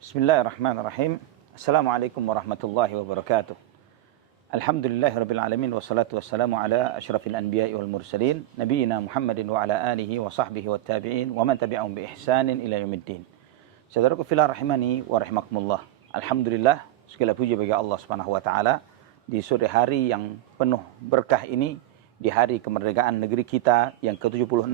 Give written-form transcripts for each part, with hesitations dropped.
Bismillahirrahmanirrahim. Assalamualaikum warahmatullahi wabarakatuh. Alhamdulillahirabbil alamin wassalatu wassalamu ala asyrafil anbiya'i wal mursalin nabiyina Muhammadin wa ala alihi wa sahbihi wat tabi'in wa man tabi'ahum bi ihsanin ila yaumiddin. Saudaraku fillah rahimani wa rahimakumullah. Alhamdulillah, segala puji bagi Allah Subhanahu wa taala di sore hari yang penuh berkah ini, di hari kemerdekaan negeri kita yang ke-76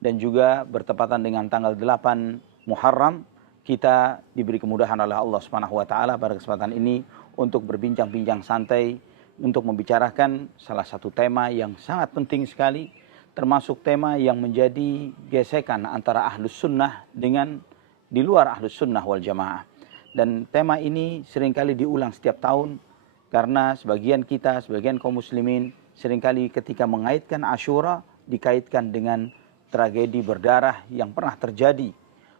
dan juga bertepatan dengan tanggal 8 Muharram, kita diberi kemudahan oleh Allah Subhanahu wa taala pada kesempatan ini untuk berbincang-bincang santai untuk membicarakan salah satu tema yang sangat penting sekali, termasuk tema yang menjadi gesekan antara ahlus sunnah dengan di luar ahlus sunnah wal jamaah. Dan tema ini seringkali diulang setiap tahun karena sebagian kaum muslimin seringkali ketika mengaitkan Asyura dikaitkan dengan tragedi berdarah yang pernah terjadi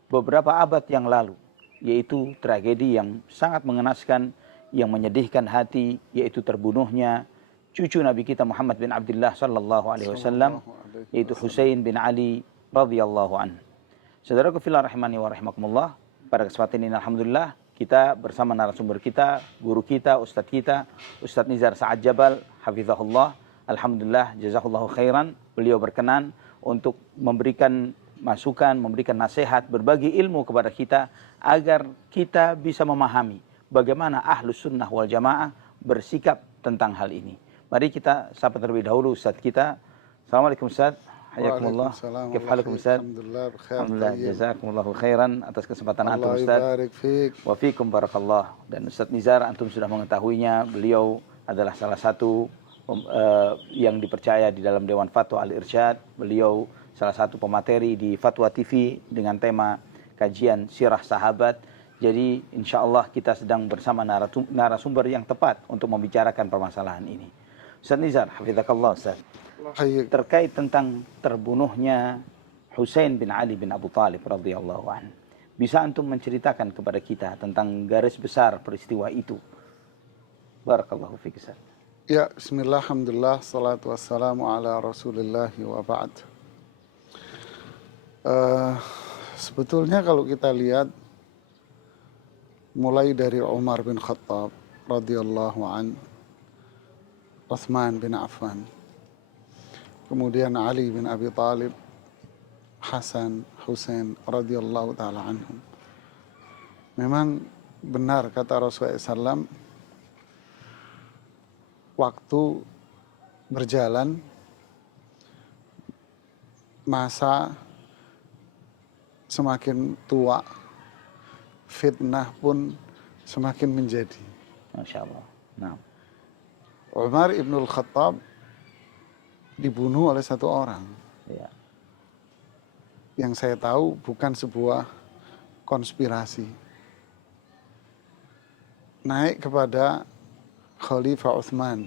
beberapa abad yang lalu, yaitu tragedi yang sangat mengenaskan, yang menyedihkan hati, yaitu terbunuhnya cucu Nabi kita Muhammad bin Abdullah sallallahu alaihi wasallam, yaitu Husain bin Ali radhiyallahu anhu. Saudaraku fillah rahimani wa rahimakumullah, pada kesempatan ini alhamdulillah kita bersama narasumber kita, guru kita, Ustadz Nizar Sa'ad Jabal hafizahullah. Alhamdulillah jazakallahu khairan, beliau berkenan untuk memberikan masukan, memberikan nasihat, berbagi ilmu kepada kita agar kita bisa memahami bagaimana ahlus sunnah wal jamaah bersikap tentang hal ini. Mari kita sapa terlebih dahulu Ustadz kita. Assalamualaikum Ustadz. Hayakumullah. Kifalakum Ustadz. Alhamdulillah. Jazakumullahu khairan atas kesempatan antum Ustadz. Wa fikum barakallah. Dan Ustadz Nizar, antum sudah mengetahuinya, beliau adalah salah satu yang dipercaya di dalam Dewan Fatwa Al-Irsyad. Beliau salah satu pemateri di Fatwa TV dengan tema kajian sirah sahabat. Jadi insya Allah kita sedang bersama narasumber yang tepat untuk membicarakan permasalahan ini. Ustaz Nizar, hafizakallah Ustaz. Terkait tentang terbunuhnya Husain bin Ali bin Abu Talib radhiyallahu anhu. Bisa antum menceritakan kepada kita tentang garis besar peristiwa itu? Barakallahu fiik Ustaz. Ya, bismillah, alhamdulillah, salatu wassalamu ala rasulillahi wa ba'd. Sebetulnya kalau kita lihat mulai dari Umar bin Khattab radhiyallahu an, Utsman bin Affan, kemudian Ali bin Abi Talib, Hasan, Husain radhiyallahu taala anhum. Memang benar kata Rasulullah SAW, waktu berjalan, masa semakin tua, fitnah pun semakin menjadi. Masya Allah. Nah. Umar ibnul Khattab dibunuh oleh satu orang. Ya. Yang saya tahu bukan sebuah konspirasi. Naik kepada Khalifah Utsman,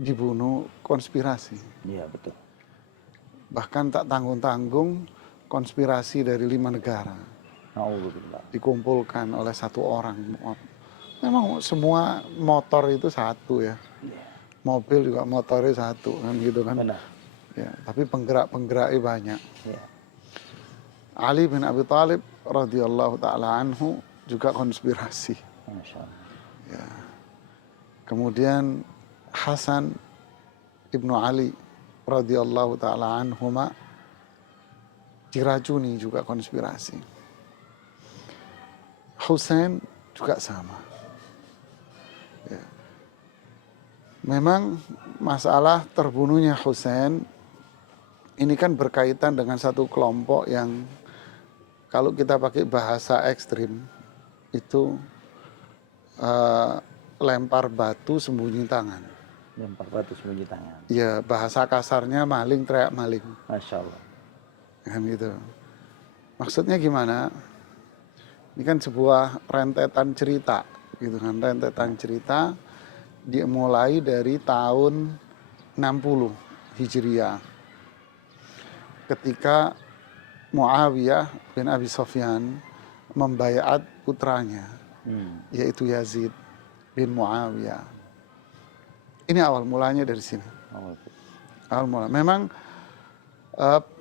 dibunuh konspirasi. Iya, betul. Bahkan tak tanggung-tanggung konspirasi dari 5 negara. Dikumpulkan oleh satu orang. Memang semua motor itu satu ya. Mobil juga motornya satu kan gitu kan. Benar. Ya, tapi penggerak-penggeraknya banyak. Ya. Ali bin Abi Talib radhiyallahu taala anhu juga konspirasi. Masya Allah. Ya. Kemudian Hasan ibnu Ali radhiyallahu taala anhuma diracuni, juga konspirasi. Husain juga sama. Ya. Memang masalah terbunuhnya Husain ini kan berkaitan dengan satu kelompok yang kalau kita pakai bahasa ekstrim itu lempar batu sembunyi tangan. Lempar batu sembunyi tangan. Ya, bahasa kasarnya maling teriak maling. Masya Allah. Kan gitu. Maksudnya gimana? Ini kan sebuah rentetan cerita, gitu kan, rentetan cerita dimulai dari tahun 60 Hijriah. Ketika Muawiyah bin Abi Sufyan membaiat putranya, yaitu Yazid bin Muawiyah. Ini awal mulanya dari sini. Awal mula. Memang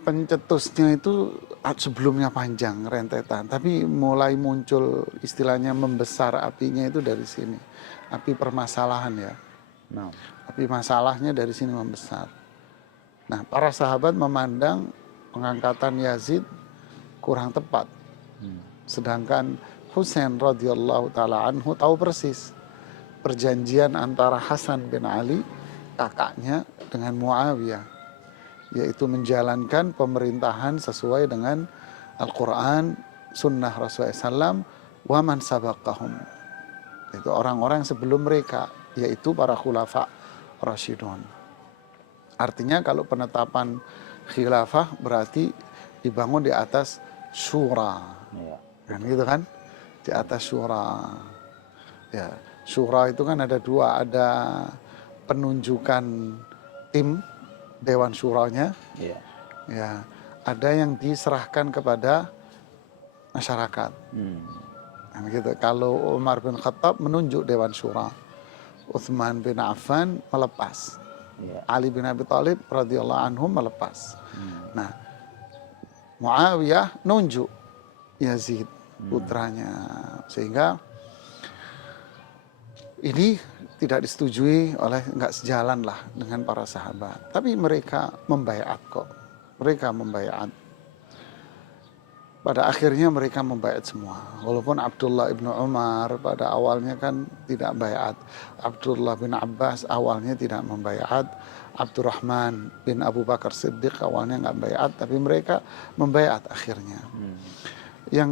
pencetusnya itu sebelumnya panjang rentetan, tapi mulai muncul istilahnya membesar apinya itu dari sini. Api permasalahan ya. Nah, Api masalahnya dari sini membesar. Nah, para sahabat memandang pengangkatan Yazid kurang tepat. Sedangkan Husain radhiyallahu taala anhu tahu persis perjanjian antara Hasan bin Ali kakaknya dengan Muawiyah, yaitu menjalankan pemerintahan sesuai dengan Al-Quran, Sunnah Rasulullah SAW, wa man sabaqahum. Itu orang-orang sebelum mereka, yaitu para khulafa Rasyidun. Artinya kalau penetapan khilafah berarti dibangun di atas syura. ya. Kan gitu kan? Di atas syura. Ya, syura itu kan ada dua, ada penunjukan tim dewan syuranya, Ya. ya, ada yang diserahkan kepada masyarakat. Nah, gitu. Kalau Umar bin Khattab menunjuk dewan syura, Utsman bin Affan melepas, Ya. Ali bin Abi Thalib radhiyallahu anhum melepas. Nah, Muawiyah nunjuk Yazid putranya, sehingga ini tidak disetujui oleh, nggak sejalan lah dengan para sahabat. Tapi mereka membaiat kok. Mereka membaiat. Pada akhirnya mereka membaiat semua. Walaupun Abdullah ibnu Umar pada awalnya kan tidak baiat. Abdullah bin Abbas awalnya tidak membaiat. Abdurrahman bin Abu Bakar Siddiq awalnya nggak baiat. Tapi mereka membaiat akhirnya. Yang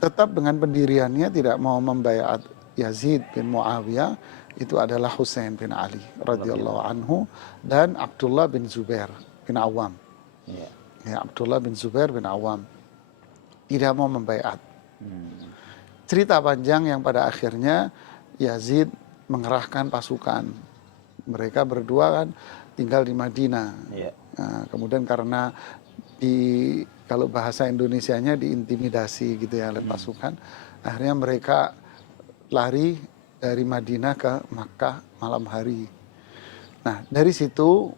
tetap dengan pendiriannya tidak mau membaiat Yazid bin Muawiyah itu adalah Husain bin Ali radhiyallahu anhu dan Abdullah bin Zubair bin Awam. Ya, Abdullah bin Zubair bin Awam tidak mau membaiat. Cerita panjang yang pada akhirnya Yazid mengerahkan pasukan. Mereka berdua kan tinggal di Madinah. Nah, kemudian karena kalau bahasa Indonesianya diintimidasi gitu ya oleh pasukan, akhirnya mereka lari dari Madinah ke Makkah malam hari. Nah, dari situ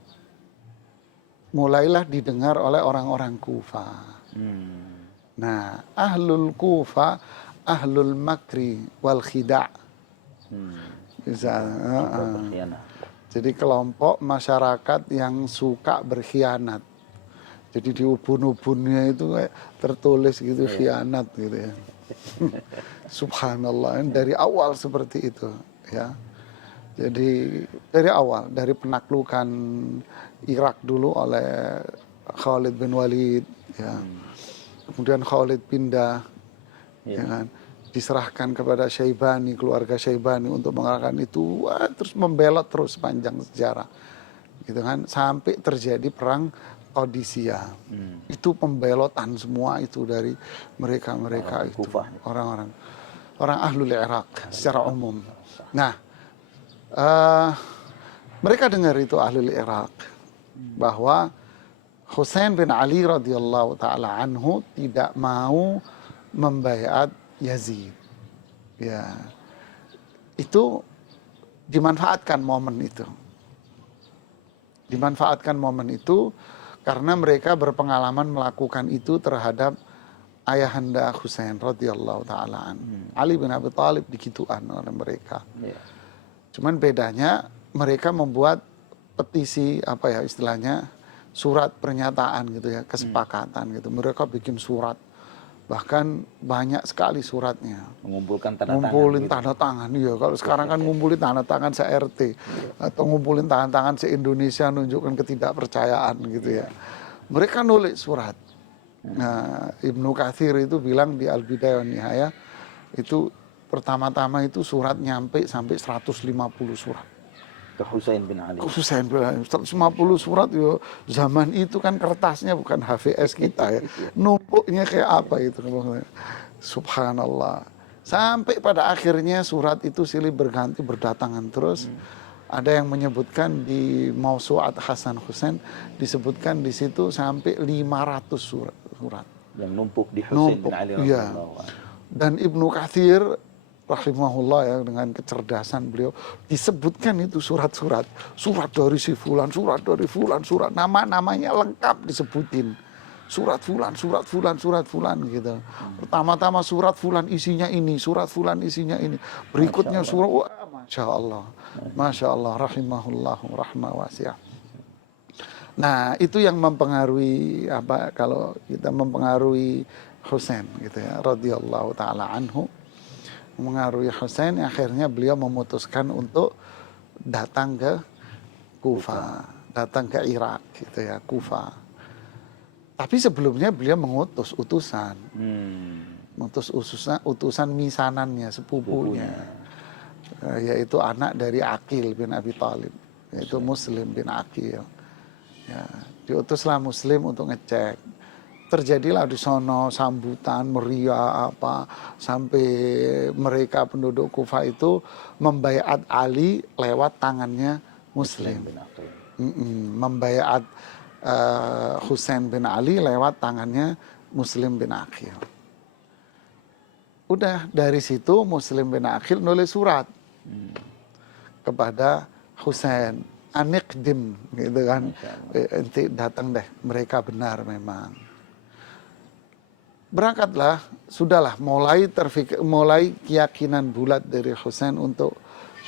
mulailah didengar oleh orang-orang Kufah. Nah, ahlul Kufah, ahlul makri wal khida'. Jadi kelompok masyarakat yang suka berkhianat. Jadi di ubun-ubunnya itu kayak tertulis gitu khianat gitu ya. Subhanallah, dari awal seperti itu ya. Jadi dari awal, dari penaklukan Irak dulu oleh Khalid bin Walid ya. Kemudian Khalid pindah ya kan, diserahkan kepada Syaibani, keluarga Syaibani untuk mengarahkan itu, terus membelot terus sepanjang sejarah gitu kan, sampai terjadi perang Qadisiyah. Itu pembelotan semua itu dari mereka itu, orang-orang ahlul Irak secara umum. Nah, mereka dengar itu ahlul Irak bahwa Husain bin Ali radhiyallahu taala anhu tidak mau membaiat Yazid. Ya. Itu dimanfaatkan momen itu. Dimanfaatkan momen itu karena mereka berpengalaman melakukan itu terhadap ayahanda Husain radhiyallahu taala an. Ali bin Abi Thalib digituan oleh mereka. Cuman bedanya mereka membuat petisi apa ya istilahnya, surat pernyataan gitu ya, kesepakatan gitu. Mereka bikin surat, bahkan banyak sekali suratnya. Mengumpulkan tanda ngumpulin tangan. Tanda tangan, iya. Kalau sekarang kan ngumpulin tanda tangan se-RT atau ngumpulin tanda tangan se-Indonesia nunjukkan ketidakpercayaan gitu ya. Mereka nulis surat. Nah, Ibnu Katsir itu bilang di Al-Bidayah wan Nihayah itu pertama-tama itu surat nyampe sampai 150 surat. Ke Husain bin Ali. Husain bin Ali 150 surat yo. Zaman itu kan kertasnya bukan HVS kita ya. Numpuknya kayak apa itu. Subhanallah. Sampai pada akhirnya surat itu silih berganti berdatangan terus. Ada yang menyebutkan di Mausu'at Hasan Husain disebutkan di situ sampai 500 surat. Yang numpuk di Husain bin Ali radhiyallahu anhu. Dan Ibnu Katsir rahimahullah ya, dengan kecerdasan beliau disebutkan itu surat dari si fulan, surat dari fulan, surat nama-namanya lengkap disebutin. surat fulan gitu. Pertama-tama surat fulan isinya ini, surat fulan isinya ini. Berikutnya surat, wah, Masya Allah, rahimahullahu rahmah wasi'ah. Nah, itu yang mempengaruhi kalau kita mempengaruhi Husain gitu ya, radhiyallahu taala anhu. Mengaruhi Husain, akhirnya beliau memutuskan untuk datang ke Kufa, datang ke Irak gitu ya, Kufa. Tapi sebelumnya beliau mengutus utusan. Mengutus utusan misanannya, sepupunya. Yaitu anak dari Aqil bin Abi Thalib, yaitu Muslim bin Aqil. Ya, diutuslah Muslim untuk ngecek. Terjadilah di sono sambutan meriah sampai mereka penduduk Kufa itu membaiat Ali lewat tangannya Muslim. Membaiat Husain bin Ali lewat tangannya Muslim bin Aqil. Udah dari situ Muslim bin Aqil nulis surat kepada Husain, Aniqdim gitu kan, nanti datang deh, mereka benar memang. Berangkatlah, sudahlah mulai keyakinan bulat dari Husain untuk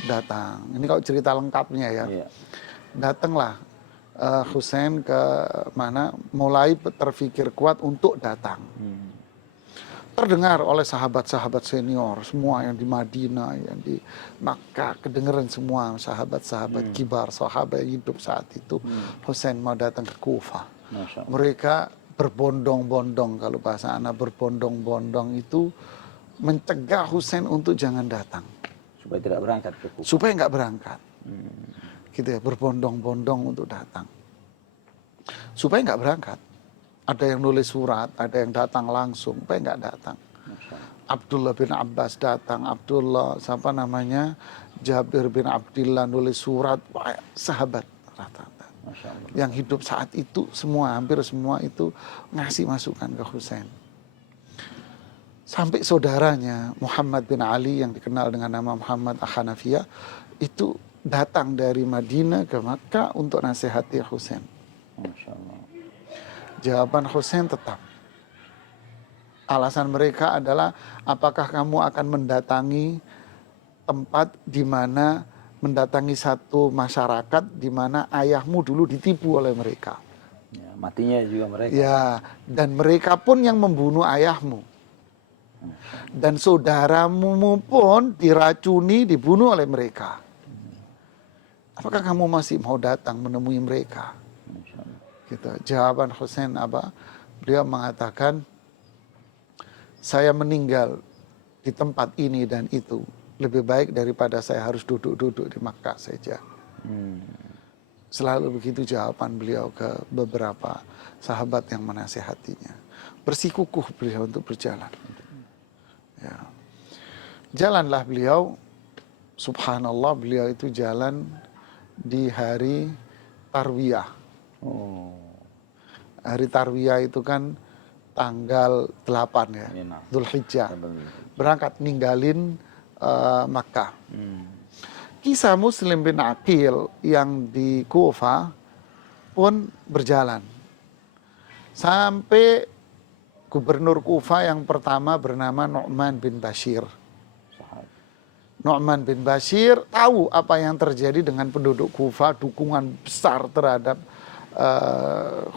datang. Ini kalau cerita lengkapnya ya. Datanglah Husain ke mana, mulai terfikir kuat untuk datang. Terdengar oleh sahabat-sahabat senior semua yang di Madinah, yang di Makkah, kedengeran semua sahabat-sahabat kibar, sahabat yang hidup saat itu. Husain mau datang ke Kufa. Mereka berbondong-bondong, kalau bahasa anak berbondong-bondong itu mencegah Husain untuk jangan datang. Supaya tidak berangkat ke Kufa. Supaya nggak berangkat. Gitu ya, berbondong-bondong untuk datang. Supaya nggak berangkat. Ada yang nulis surat, ada yang datang langsung, supaya nggak datang. Abdullah bin Abbas datang, Jabir bin Abdillah nulis surat, wah, sahabat rata-rata. Yang hidup saat itu hampir semua itu ngasih masukan ke Husain. Sampai saudaranya Muhammad bin Ali yang dikenal dengan nama Muhammad Al-Hanafiyah itu datang dari Madinah ke Makkah untuk nasihati Husain. Jawaban Husain tetap. Alasan mereka adalah, apakah kamu akan mendatangi tempat di mana, mendatangi satu masyarakat di mana ayahmu dulu ditipu oleh mereka. Ya, matinya juga mereka. Ya, dan mereka pun yang membunuh ayahmu. Dan saudaramu pun diracuni, dibunuh oleh mereka. Apakah kamu masih mau datang menemui mereka? Gitu. Jawaban Husain apa? Beliau mengatakan, saya meninggal di tempat ini dan itu lebih baik daripada saya harus duduk-duduk di Makkah saja. Selalu begitu jawaban beliau ke beberapa sahabat yang menasihatinya. Bersikukuh beliau untuk berjalan. Ya. Jalanlah beliau, subhanallah, beliau itu jalan di hari Tarwiyah. Hari Tarwiyah itu kan tanggal 8 ya, Dzulhijjah. Berangkat ninggalin Makkah. Kisah Muslim bin Aqil yang di Kufa pun berjalan sampai gubernur Kufa yang pertama bernama Nu'man bin Bashir. Nu'man bin Bashir tahu apa yang terjadi dengan penduduk Kufa, dukungan besar terhadap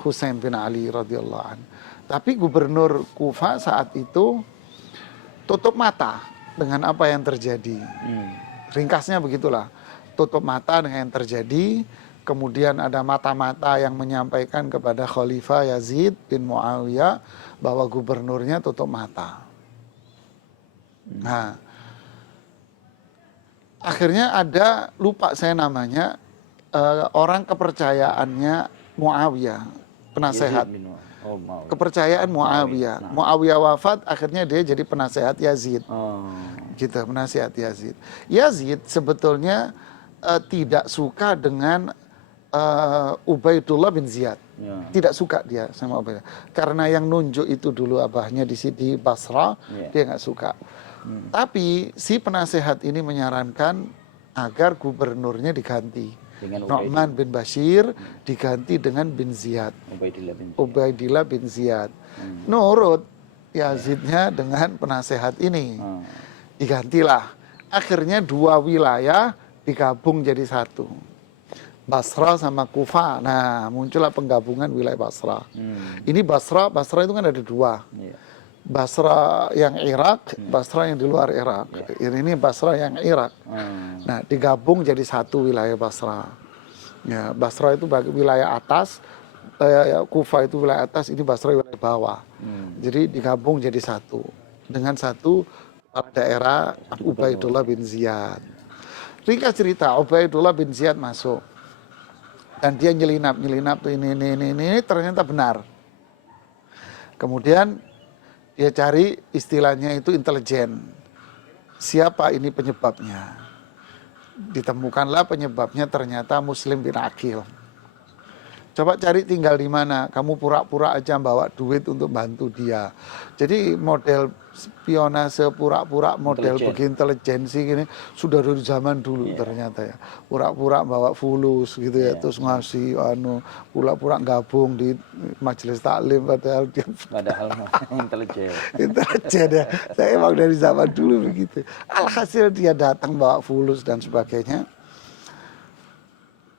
Husain bin Ali radhiyallahu anhu. Tapi gubernur Kufa saat itu tutup mata dengan apa yang terjadi. Ringkasnya begitulah, tutup mata dengan yang terjadi. Kemudian ada mata-mata yang menyampaikan kepada Khalifah Yazid bin Muawiyah bahwa gubernurnya tutup mata. Nah, akhirnya ada, lupa saya namanya, orang kepercayaannya Muawiyah, penasehat. Kepercayaan Muawiyah. Muawiyah wafat, akhirnya dia jadi penasehat Yazid. Gitu, penasehat Yazid. Yazid sebetulnya tidak suka dengan Ubaidullah bin Ziyad. Tidak suka dia sama Ubaidullah. Karena yang nunjuk itu dulu abahnya di Basra, dia nggak suka. Tapi si penasehat ini menyarankan agar gubernurnya diganti. Dengan Nu'man bin Bashir diganti dengan bin Ziyad. Ubaidillah bin Ziyad. Nurut Yazidnya dengan penasehat ini. Digantilah. Akhirnya dua wilayah digabung jadi satu. Basra sama Kufa. Nah, muncullah penggabungan wilayah Basra. Ini Basra itu kan ada dua. Basra yang Irak, Basra yang di luar Irak. Ini Basra yang Irak. Nah, digabung jadi satu wilayah Basra. Ya, Basra itu wilayah atas, Kufa itu wilayah atas, ini Basra wilayah bawah. Jadi digabung jadi satu. Dengan satu kepala daerah Ubaidullah bin Ziyad. Ringkas cerita, Ubaidullah bin Ziyad masuk. Dan dia nyelinap ini ternyata benar. Kemudian dia cari istilahnya itu intelijen. Siapa ini penyebabnya? Ditemukanlah penyebabnya ternyata Muslim bin Aqil. Coba cari tinggal di mana, kamu pura-pura aja bawa duit untuk bantu dia. Jadi model spionase pura-pura model begini intelijensi gini sudah dari zaman dulu ternyata ya. Pura-pura bawa fulus gitu ya, terus ngasih pura-pura gabung di majelis taklim padahal dia intelijen. Intelijen ya. Saya emang dari zaman dulu begitu. Alhasil dia datang bawa fulus dan sebagainya.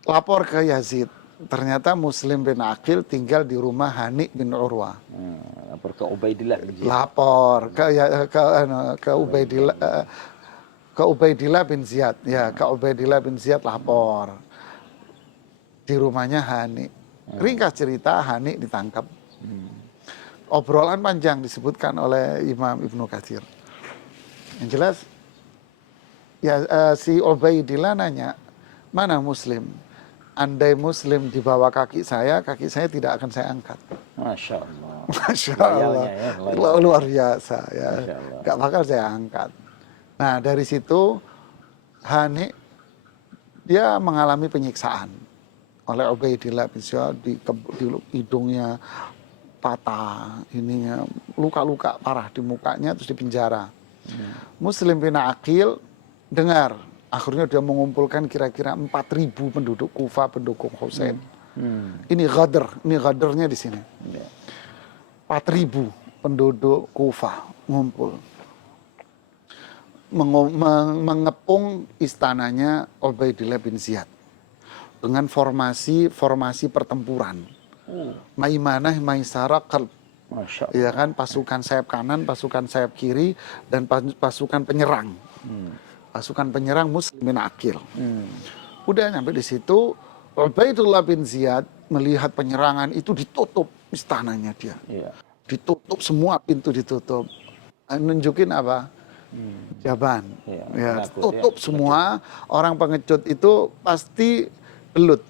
Lapor ke Yazid. Ternyata Muslim bin Aqil tinggal di rumah Hani bin Urwah. Lapor ke Ubaidillah. Lapor ke Ubaidillah ke Ubaidillah bin Ziyad. Ya, ke Ubaidillah bin Ziyad lapor. Di rumahnya Hani. Ringkas cerita, Hani ditangkap. Obrolan panjang disebutkan oleh Imam Ibnu Katsir. Yang jelas ya si Ubaidillah nanya, "Mana Muslim? Andai Muslim di bawah kaki saya tidak akan saya angkat." Masya Allah. Masya Allah. Ya, luar biasa ya. Gak bakal saya angkat. Nah dari situ Hani dia mengalami penyiksaan oleh Ubaidillah bin Ziyad di hidungnya patah, ininya luka-luka parah di mukanya, terus di penjara. Muslim bin Aqil dengar. Akhirnya dia mengumpulkan kira-kira 4.000 penduduk Kufa pendukung Husain. Ini ghadarnya di sini. 4.000 penduduk Kufa ngumpul. Mengepung istananya Ubaidillah bin Ziyad. Dengan formasi pertempuran. Maimanah, Maisarah, Qalb. Ya kan, pasukan sayap kanan, pasukan sayap kiri, dan pasukan penyerang. Pasukan penyerang Muslim bin Aqil. Udah nyampe di situ, Ubaidullah bin Ziyad melihat penyerangan itu ditutup istananya dia. Ditutup, semua pintu ditutup. Nunjukin apa? Jaban. Ya, tutup semua. Orang pengecut itu pasti belut.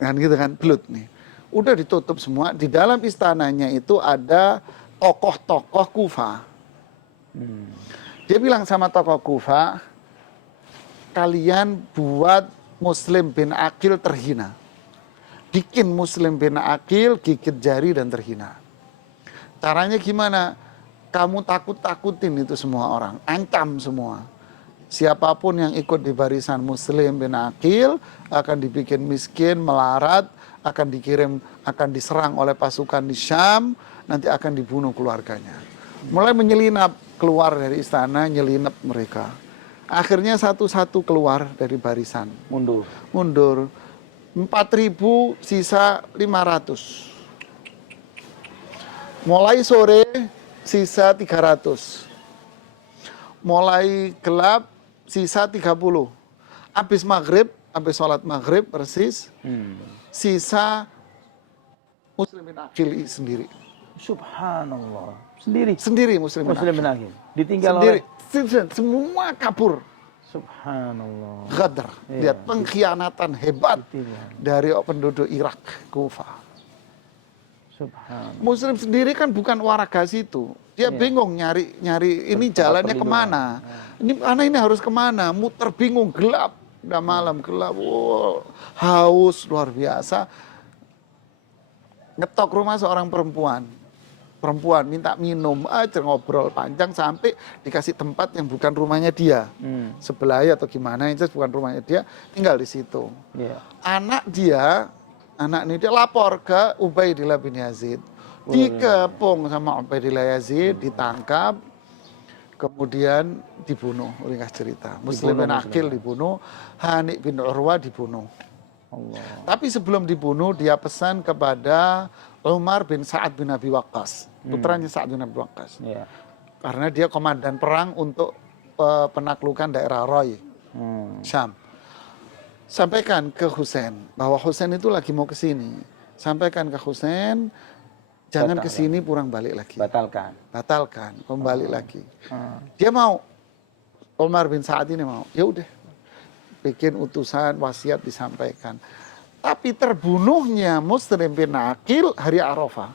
Kan gitu kan, belut nih. Udah ditutup semua. Di dalam istananya itu ada tokoh-tokoh Kufa. Dia bilang sama tokoh Kufa, kalian buat Muslim bin Aqil terhina. Bikin Muslim bin Aqil gigit jari dan terhina. Caranya gimana? Kamu takut-takutin itu semua orang. Ancam semua. Siapapun yang ikut di barisan Muslim bin Aqil akan dibikin miskin, melarat, akan diserang oleh pasukan di Syam, nanti akan dibunuh keluarganya. Mulai menyelinap keluar dari istana, nyelinap mereka. Akhirnya satu-satu keluar dari barisan. Mundur. 4.000 sisa 500. Mulai sore sisa 300. Mulai gelap sisa 30. Habis maghrib, habis sholat maghrib persis, sisa Muslim bin Aqil sendiri. Subhanallah. Sendiri Muslim bin Aqil. Ditinggal sendiri. oleh Semua kabur. Subhanallah. Ghadar. Lihat pengkhianatan hebat dari penduduk Irak, Kufa. Subhanallah. Muslim sendiri kan bukan warga situ. Dia bingung nyari ini jalannya kemana. Ini harus kemana. Muter bingung, gelap. Udah malam gelap. Haus luar biasa. Ngetok rumah seorang perempuan. perempuan minta minum aja, ngobrol panjang sampai dikasih tempat yang bukan rumahnya dia, sebelah atau gimana, itu bukan rumahnya dia, tinggal di situ. Anak ini dia lapor ke Ubaidillah bin Yazid, dikepung sama Ubaidillah Yazid, ditangkap, kemudian dibunuh. Ringkas cerita, Muslim bin Aqil dibunuh, Hani bin Urwah dibunuh. Tapi sebelum dibunuh dia pesan kepada Umar bin Sa'ad bin Abi Waqqas, putranya Sa'ad bin Abi Waqqas. Karena dia komandan perang untuk penaklukan daerah Roy, Syam. Sampaikan ke Husain bahwa Husain itu lagi mau ke sini. Sampaikan ke Husain, jangan ke sini, pulang balik lagi. Batalkan, kembali lagi. Dia mau, Umar bin Sa'ad ini mau. Ya udah, bikin utusan wasiat disampaikan. Tapi terbunuhnya Muslim bin Aqil hari Arafah.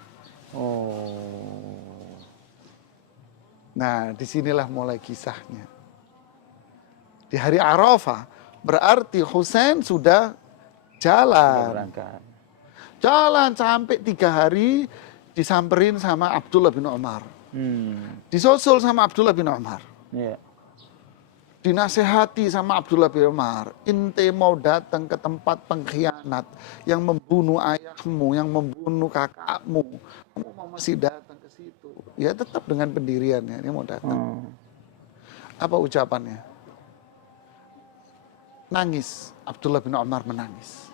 Nah, disinilah mulai kisahnya. Di hari Arafah, berarti Husain sudah jalan. Jalan sampai 3 hari, disamperin sama Abdullah bin Umar. Disusul sama Abdullah bin Umar. Dinasehati sama Abdullah bin Umar, ente mau datang ke tempat pengkhianat yang membunuh ayahmu, yang membunuh kakakmu, kamu mau masih datang ke situ? Ya tetap dengan pendiriannya, dia mau datang. Apa ucapannya? Nangis. Abdullah bin Umar menangis.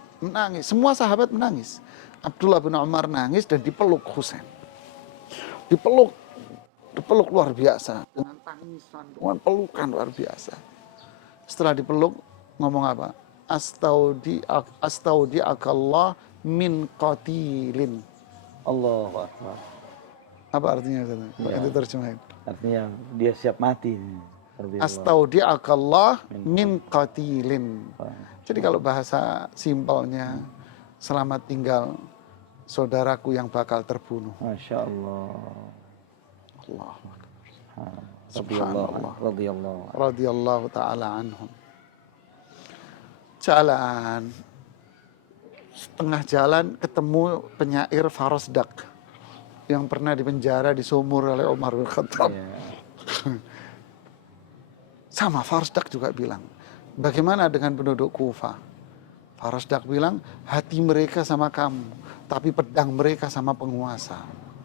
Semua sahabat menangis. Abdullah bin Umar nangis dan dipeluk Husain. Dipeluk luar biasa, dengan tangisan, dengan pelukan luar biasa. Setelah dipeluk, ngomong apa? Astaudi'akallah min qatilin. Allahu Akbar. Apa artinya? Itu terjemahin. Artinya dia siap mati. Astaudi'akallah min qatilin. Jadi kalau bahasa simpelnya, selamat tinggal saudaraku yang bakal terbunuh. Masya Allah. Allah. Subhanallah. Radhiyallahu ta'ala anhum. Jalan. Setengah jalan ketemu penyair Farosdak yang pernah dipenjara di sumur oleh Umar bin Khattab. Sama Farosdak juga bilang, bagaimana dengan penduduk Kufah? Farosdak bilang, hati mereka sama kamu, tapi pedang mereka sama penguasa.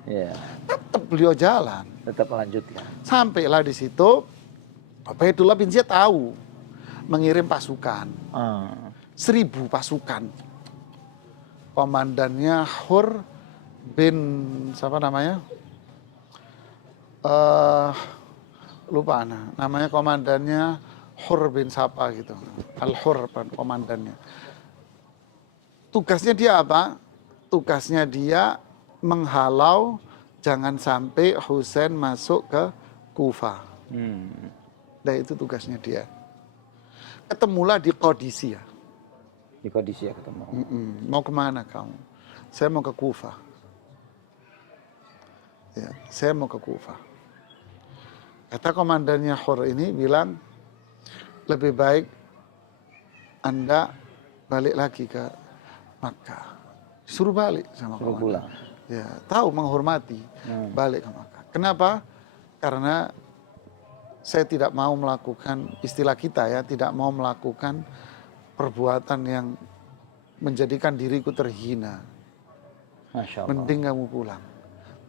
Tetap beliau jalan. Tetap lanjutkan. Sampailah di situ, Ubaidullah bin Ziyad tahu mengirim pasukan, 1000 pasukan. Komandannya Hur bin siapa namanya? Lupa namanya, komandannya Hur bin siapa gitu. Al-Hur komandannya. Tugasnya dia apa? Tugasnya dia menghalau jangan sampai Husain masuk ke Kufah. Nah itu tugasnya dia. Ketemulah di Qadisiyah. Di Qadisiyah ketemu. Mau kemana kamu? Saya mau ke Kufah. Ya, saya mau ke Kufah. Kata komandannya Hur ini bilang, lebih baik Anda balik lagi ke Makkah. Suruh balik sama komandan. Ya, tahu menghormati, balik ke Makkah. Kenapa? Karena saya tidak mau melakukan, istilah kita ya, tidak mau melakukan perbuatan yang menjadikan diriku terhina. Masya Allah. Mending kamu pulang.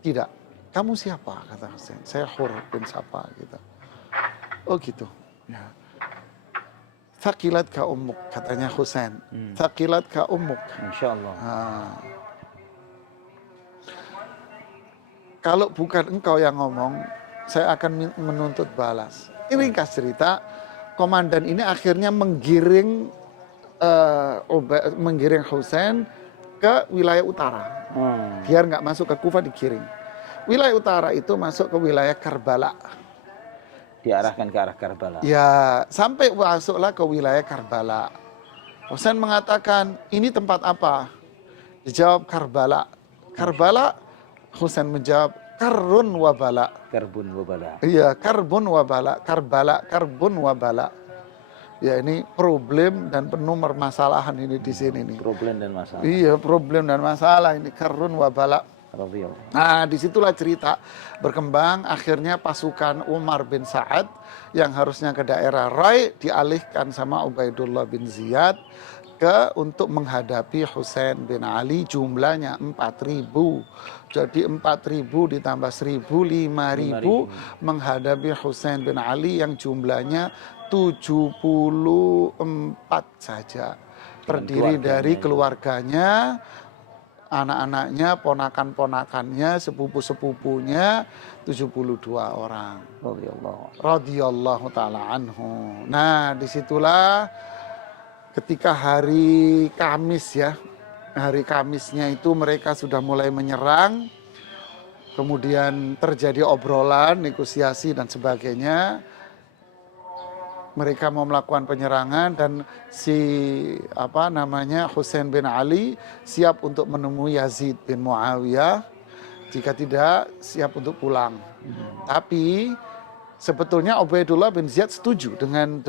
Tidak. Kamu siapa? Kata Husain. Saya Hur bin Sapa gitu. Oh gitu. Ya. Thaqilat ka ummuk, katanya Husain. Thaqilat ka ummuk. Insya Allah. Kalau bukan engkau yang ngomong, saya akan menuntut balas. Ini ringkas cerita, komandan ini akhirnya menggiring Husain ke wilayah utara. Biar nggak masuk ke Kufah, digiring. Wilayah utara itu masuk ke wilayah Karbala. Diarahkan ke arah Karbala. Ya, sampai masuklah ke wilayah Karbala. Husain mengatakan, ini tempat apa? Dijawab Karbala. Karbala, Husain menjawab, Karun wabala. Karbun wabala. Iya, karbun wabala. Karbala, karbun wabala. Ya, ini problem dan penuh permasalahan ini di sini nih. Problem dan masalah. Iya, problem dan masalah ini. Karun wabala. Radhiyallahu. Nah, disitulah cerita berkembang. Akhirnya pasukan Umar bin Sa'ad yang harusnya ke daerah Rai dialihkan sama Ubaidullah bin Ziyad untuk menghadapi Husain bin Ali. Jumlahnya 4.000. Jadi 4.000 ditambah 1.000, 5.000 menghadapi Husain bin Ali yang jumlahnya 74 saja. Terdiri dari keluarganya, anak-anaknya, ponakan-ponakannya, sepupu-sepupunya 72 orang. Radhiyallahu ta'ala anhu. Nah, disitulah ketika hari Kamis ya. Hari Kamisnya itu mereka sudah mulai menyerang. Kemudian terjadi obrolan, negosiasi dan sebagainya. Mereka mau melakukan penyerangan dan Husain bin Ali siap untuk menemui Yazid bin Muawiyah, jika tidak siap untuk pulang. Tapi sebetulnya Ubaidullah bin Ziyad setuju dengan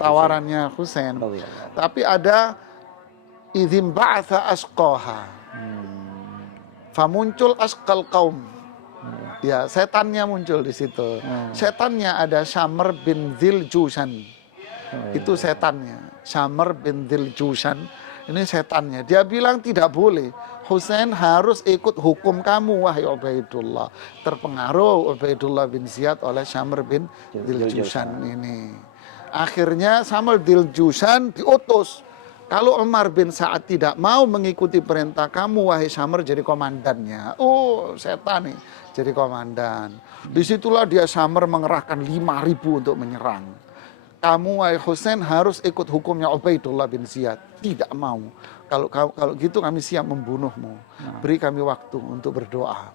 tawarannya Husain. Tapi ada idzin ba'atha asqaha. Famuncul asqal qaum. Ya, setannya muncul di situ. Setannya ada Syamr bin Dzil Jushan. Itu setannya. Syamr bin Dzil Jushan. Ini setannya. Dia bilang tidak boleh. Husain harus ikut hukum kamu, wahai Ubaidullah. Terpengaruh Ubaidullah bin Ziyad oleh Syamr bin Dzil Jushan ini. Akhirnya Syamr bin Dzil Jushan diutus. Kalau Umar bin Sa'ad tidak mau mengikuti perintah kamu, wahai Syamr, jadi komandannya. Oh, setan nih. Jadi komandan. Disitulah dia Syamr mengerahkan 5.000 untuk menyerang. Kamu wahai Husain harus ikut hukumnya Ubaidullah bin Ziyad. Tidak mau. Kalau gitu kami siap membunuhmu. Beri kami waktu untuk berdoa.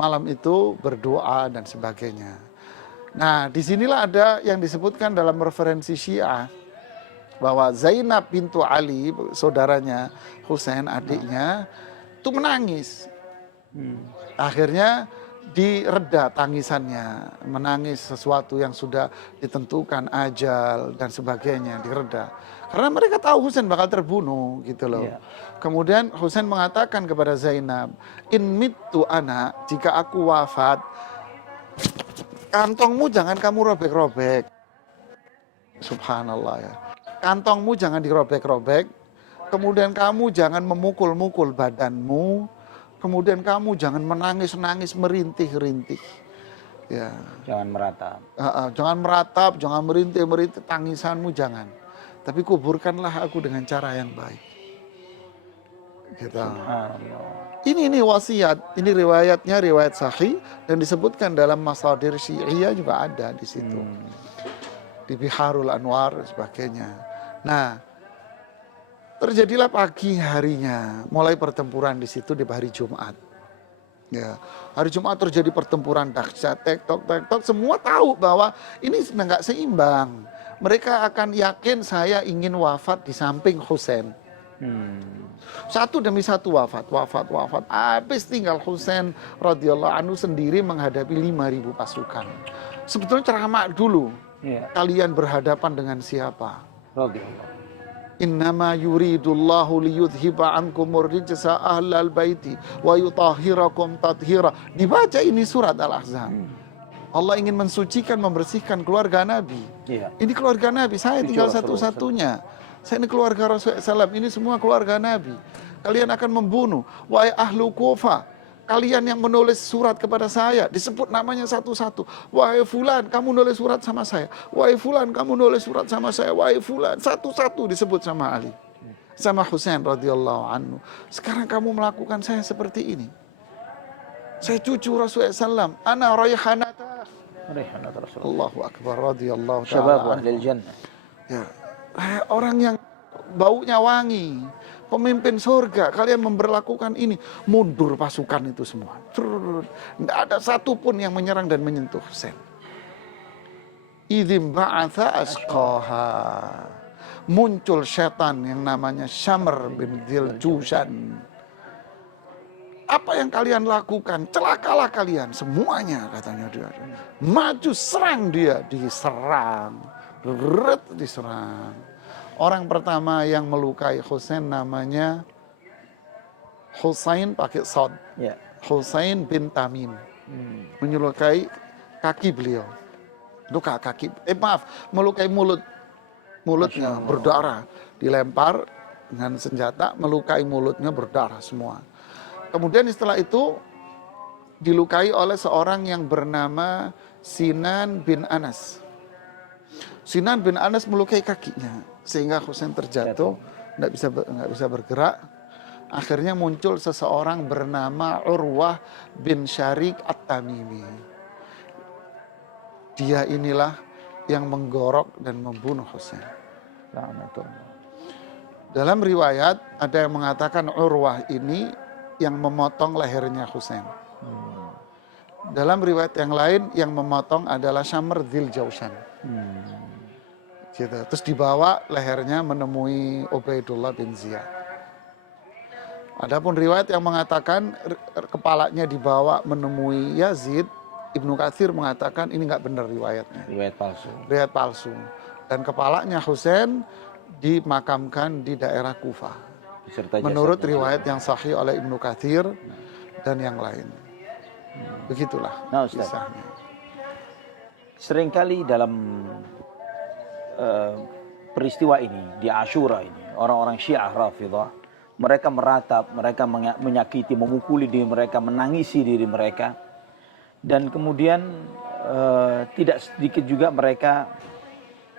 Malam itu berdoa dan sebagainya. Nah, disinilah ada yang disebutkan dalam referensi Syiah bahwa Zainab bintu Ali, saudaranya Husain, adiknya, itu menangis. Akhirnya direda tangisannya, menangis sesuatu yang sudah ditentukan ajal dan sebagainya, direda. Karena mereka tahu Husain bakal terbunuh gitu loh. Kemudian Husain mengatakan kepada Zainab, in mittu ana, jika aku wafat, kantongmu jangan kamu robek-robek. Subhanallah ya. Kantongmu jangan dirobek-robek. Kemudian kamu jangan memukul-mukul badanmu. Kemudian kamu jangan menangis-nangis, merintih-rintih. Ya. Jangan meratap. Jangan meratap, jangan merintih-merintih, tangisanmu jangan. Tapi kuburkanlah aku dengan cara yang baik. Gitu. Ini wasiat, ini riwayatnya riwayat sahih dan disebutkan dalam masadir Syi'iyah juga ada di situ. Di Biharul Anwar dan sebagainya. Nah, terjadilah pagi harinya, mulai pertempuran di situ di hari Jumat. Ya, hari Jumat terjadi pertempuran dahsyat, tektok, semua tahu bahwa ini nggak seimbang. Mereka akan yakin saya ingin wafat di samping Husain. Satu demi satu wafat. Habis tinggal Husain radhiyallahu anhu sendiri menghadapi 5.000 pasukan. Sebetulnya ceramah dulu. Kalian berhadapan dengan siapa? Innama yuridullahu liyudhiba ankumur rijsa ahlal baiti wa yutahhirakum tathira. Dibaca ini surat Al-Ahzab. Allah ingin mensucikan, membersihkan keluarga Nabi. Ini keluarga Nabi, saya tinggal satu-satunya. Saya ini keluarga Rasulullah SAW, ini semua keluarga Nabi. Kalian akan membunuh. Wahai ahlu Kufah, kalian yang menulis surat kepada saya, disebut namanya satu-satu. Wahai fulan, kamu nulis surat sama saya. Wahai fulan, kamu nulis surat sama saya. Wahai fulan, satu-satu disebut sama Ali. Sama Husain radhiyallahu anhu. Sekarang kamu melakukan saya seperti ini. Saya cucu Rasulullah SAW. Ana rayhanata. Allahu Akbar radhiyallahu ta'ala. Syabab ahlil jannah. Ya. Orang yang baunya wangi. Pemimpin surga, kalian memberlakukan ini. Mundur pasukan itu semua. Tidak ada satupun yang menyerang dan menyentuh Husain. Idzin ba'atha asqaha. Muncul setan yang namanya Syamr bin Dzil Jushan. Apa yang kalian lakukan? Celakalah kalian semuanya, katanya dia. Maju serang dia, diserang. Diserang. Orang pertama yang melukai Husain namanya Husain pakai sod. Ya. Husain bin Tamim. Menyukai kaki beliau. Luka kaki. Melukai mulutnya berdarah. Dilempar dengan senjata, melukai mulutnya berdarah semua. Kemudian setelah itu dilukai oleh seorang yang bernama Sinan bin Anas. Sinan bin Anas melukai kakinya sehingga Husain terjatuh, nggak bisa bergerak. Akhirnya muncul seseorang bernama Urwah bin Syarik At-Tamimi. Dia inilah yang menggorok dan membunuh Husain. Dalam riwayat ada yang mengatakan Urwah ini yang memotong lehernya Husain. Dalam riwayat yang lain yang memotong adalah Syamr Dzil Jaushan. Gitu. Terus dibawa lehernya menemui Ubaidullah bin Ziyad. Adapun riwayat yang mengatakan kepalanya dibawa menemui Yazid, Ibnu Katsir mengatakan ini nggak benar riwayatnya. Riwayat palsu. Dan kepalanya Husain dimakamkan di daerah Kufah. Menurut riwayat yang sahih oleh Ibnu Katsir dan yang lain. Begitulah kisahnya. Seringkali dalam peristiwa ini, di Asyura ini, orang-orang Syiah Rafidhah, mereka meratap, mereka menyakiti, memukuli diri mereka, menangisi diri mereka. Dan kemudian tidak sedikit juga mereka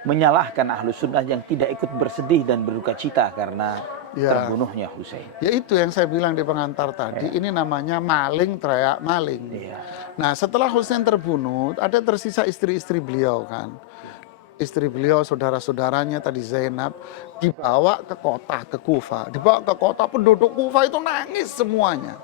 menyalahkan Ahlus Sunnah yang tidak ikut bersedih dan berduka cita karena terbunuhnya Husain. Ya itu yang saya bilang di pengantar tadi, ini namanya maling teriak maling. Nah setelah Husain terbunuh, ada tersisa istri-istri beliau kan. Istri beliau, saudara-saudaranya tadi Zainab, dibawa ke kota, ke Kufah. Dibawa ke kota, penduduk Kufah itu nangis semuanya.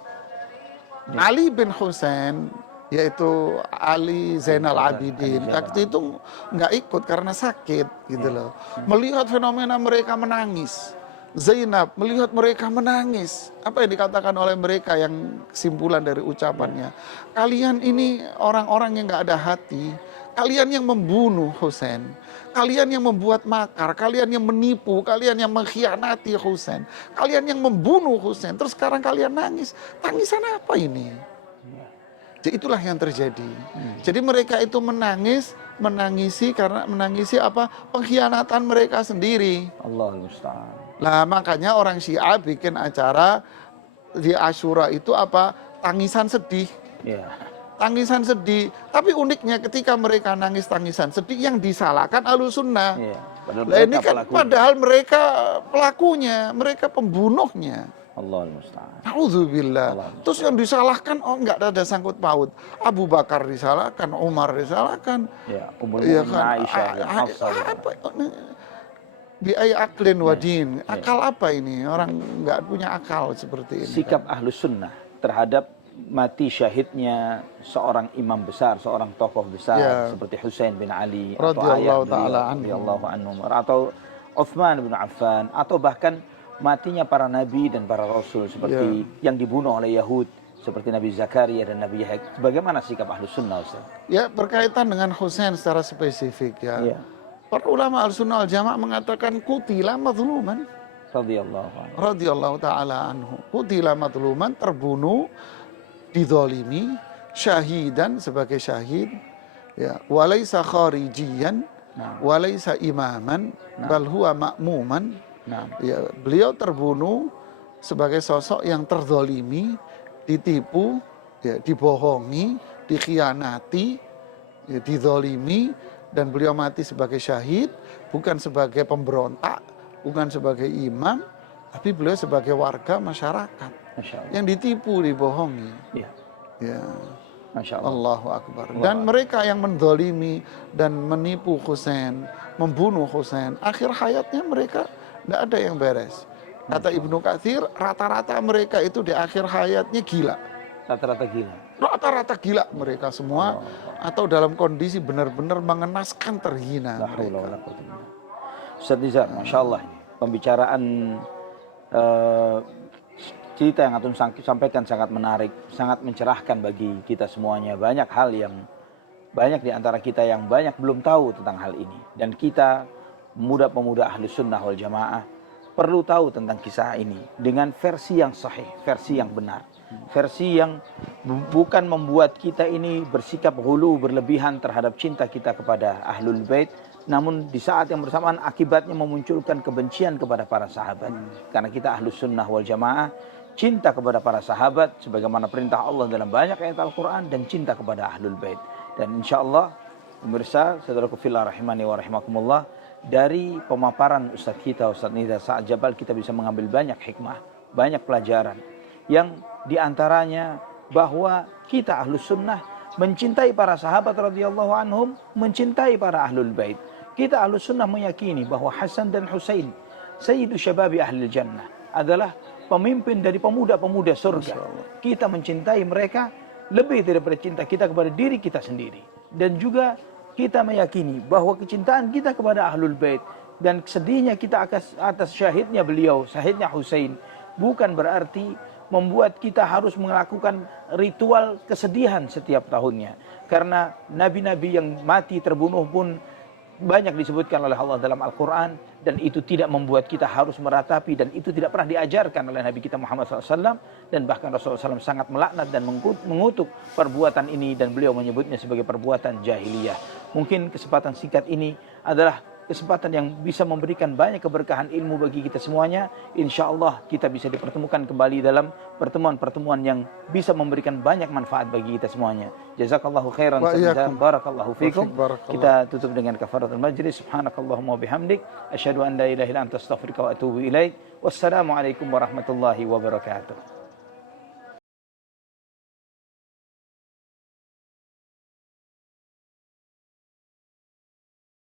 Ali bin Husain, yaitu Ali Zainal Abidin, waktu itu nggak ikut karena sakit gitu loh. Melihat fenomena mereka menangis. Zainab melihat mereka menangis. Apa yang dikatakan oleh mereka yang kesimpulan dari ucapannya? Kalian ini orang-orang yang nggak ada hati. Kalian yang membunuh Husain, kalian yang membuat makar, kalian yang menipu, kalian yang mengkhianati Husain, kalian yang membunuh Husain, terus sekarang kalian nangis. Tangisan apa ini? Jadi itulah yang terjadi. Jadi mereka itu menangisi karena menangisi apa? Pengkhianatan mereka sendiri. Allahul musta'an. Nah makanya orang Syiah bikin acara di Asyura itu apa? Tangisan sedih. Tangisan sedih, tapi uniknya ketika mereka nangis tangisan sedih yang disalahkan Ahlus Sunnah. Ini kan padahal mereka pelakunya, mereka pembunuhnya. Allahul musta'an. Nauzubillah. Terus yang disalahkan enggak ada sangkut paut. Abu Bakar disalahkan, Umar disalahkan. Ummul Mukminin Aisyah, Hafsah. Bi'ai aklin wadin. Akal apa ini? Orang enggak punya akal seperti ini. Sikap Ahlus Sunnah terhadap mati syahidnya seorang imam besar, seorang tokoh besar seperti Husain bin Ali atau ayah beliau atau Utsman bin Affan, atau bahkan matinya para nabi dan para rasul seperti yang dibunuh oleh Yahud seperti Nabi Zakaria dan Nabi Yahya. Bagaimana sikap Ahlus Sunnah, Ustaz? Ya, berkaitan dengan Husain secara spesifik ya. Para ulama Ahlussunnah wal Jamaah mengatakan qutila mazluman radhiyallahu taala anhu. Qutila mazluman, terbunuh dizalimi, syahidan sebagai syahid, ya, walaisa kharijiyan, walaisa imaman, bal huwa ma'muman. Ya, beliau terbunuh sebagai sosok yang terzalimi, ditipu, ya, dibohongi, dikhianati, ya, dizalimi, dan beliau mati sebagai syahid, bukan sebagai pemberontak, bukan sebagai imam, tapi beliau sebagai warga masyarakat yang ditipu, dibohongi. Ya. Masya Allah. Allahu Akbar. Dan mereka yang mendolimi dan menipu Husain, membunuh Husain, akhir hayatnya mereka tidak ada yang beres. Kata Ibnu Katsir, rata-rata mereka itu di akhir hayatnya gila. Rata-rata gila. Rata-rata gila mereka semua, atau dalam kondisi benar-benar mengenaskan, terhina. Ustaz Nizar, Masya Allah, pembicaraan cerita yang Antum sampaikan sangat menarik, sangat mencerahkan bagi kita semuanya. Banyak hal yang banyak di antara kita yang banyak belum tahu tentang hal ini. Dan kita pemuda-pemuda Ahlus Sunnah wal Jamaah perlu tahu tentang kisah ini dengan versi yang sahih, versi yang benar. Versi yang bukan membuat kita ini bersikap ghulu, berlebihan terhadap cinta kita kepada Ahlul Bait, namun di saat yang bersamaan akibatnya memunculkan kebencian kepada para sahabat. Karena kita Ahlus Sunnah wal Jamaah, cinta kepada para sahabat sebagaimana perintah Allah dalam banyak ayat Al-Quran, dan cinta kepada Ahlul Bait. Dan insya Allah, pemirsa, saudaraku fillah rahimani wa rahimakumullah, dari pemaparan Ustaz kita, Ustaz Nida Sa'ad Jabal, kita bisa mengambil banyak hikmah, banyak pelajaran. Yang diantaranya bahwa kita Ahlus Sunnah mencintai para sahabat radhiyallahu anhum, mencintai para Ahlul Bait. Kita Ahlus Sunnah meyakini bahwa Hasan dan Husain, sayyidu syababi ahlil jannah, adalah pemimpin dari pemuda-pemuda surga. Kita mencintai mereka lebih daripada cinta kita kepada diri kita sendiri. Dan juga kita meyakini bahwa kecintaan kita kepada Ahlul Bait dan sedihnya kita atas syahidnya beliau, syahidnya Husain, bukan berarti membuat kita harus melakukan ritual kesedihan setiap tahunnya. Karena nabi-nabi yang mati terbunuh pun banyak disebutkan oleh Allah dalam Al-Quran, dan itu tidak membuat kita harus meratapi, dan itu tidak pernah diajarkan oleh Nabi kita Muhammad SAW. Dan bahkan Rasulullah SAW sangat melaknat dan mengutuk perbuatan ini, dan beliau menyebutnya sebagai perbuatan jahiliyah. Mungkin kesempatan singkat ini adalah kesempatan yang bisa memberikan banyak keberkahan ilmu bagi kita semuanya. Insya Allah kita bisa dipertemukan kembali dalam pertemuan-pertemuan yang bisa memberikan banyak manfaat bagi kita semuanya. Jazakallahu khairan. Barakallahu fikum. Kita tutup dengan kafaratul majlis. Subhanakallahumma bihamdik, asyhadu an la ilaha illa anta astaghfiruka wa atubu ilaik. Wassalamualaikum warahmatullahi wabarakatuh.